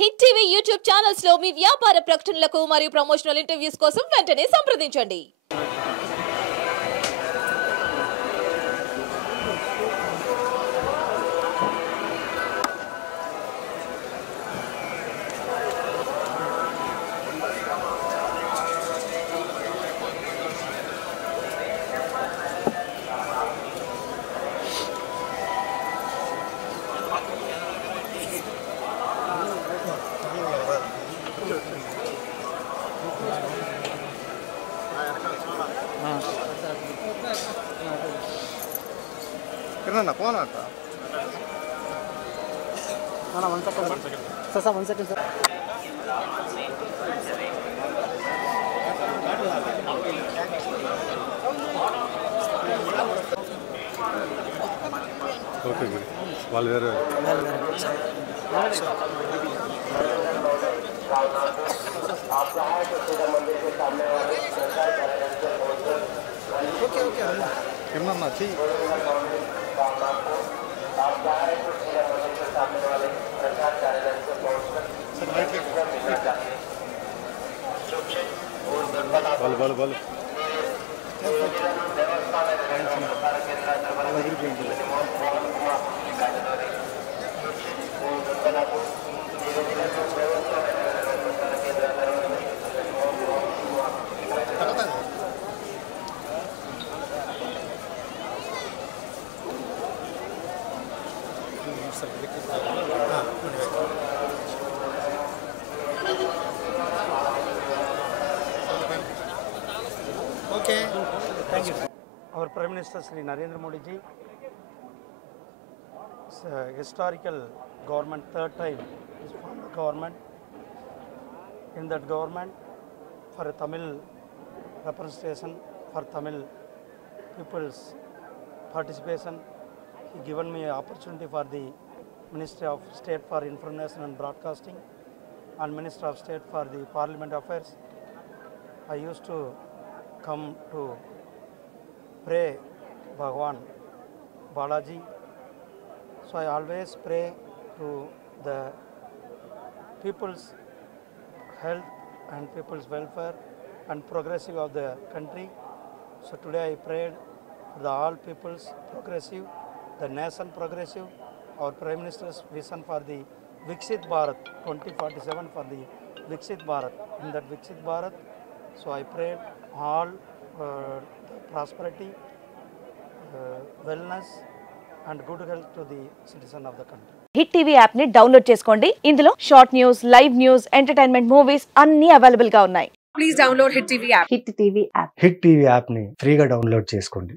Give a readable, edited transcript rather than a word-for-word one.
Hit TV YouTube channels లో మీ వ్యాపార ప్రకటనలకు మరియు ప్రమోషనల్ ఇంటర్వ్యూస్ కోసం వెంటనే సంప్రదించండి. कितना कौन आता ना 1 second sir 1 second sir okay వాళ్ళు వేరే ఓకే ఓకే कितना चाहिए बोलो बोलो बोलो Okay, thank you. Our Prime Minister Sri Narendra Modi ji, it's a historical government, third time is formed the government. In that government, for a Tamil representation, for Tamil people's participation, he given me an opportunity for the Ministry of State for Information and Broadcasting and Minister of State for the Parliament Affairs. I used to come to pray Bhagwan Balaji. So I always pray to the people's health and people's welfare and progressive of the country. So today I prayed for the all people's progressive, the nation progressive, our Prime Minister's vision for the Viksit Bharat 2047 for the Viksit Bharat. In that Viksit Bharat, so I prayed all the prosperity, wellness and good health to the citizen of the country. Hit TV app ని download చేసుకోండి. ఇందులో short news, live news, entertainment movies అన్ని available గా ఉన్నాయి. Please download Hit TV app. Hit TV app hit TV యాప్ని ఫ్రీగా download చేసుకోండి.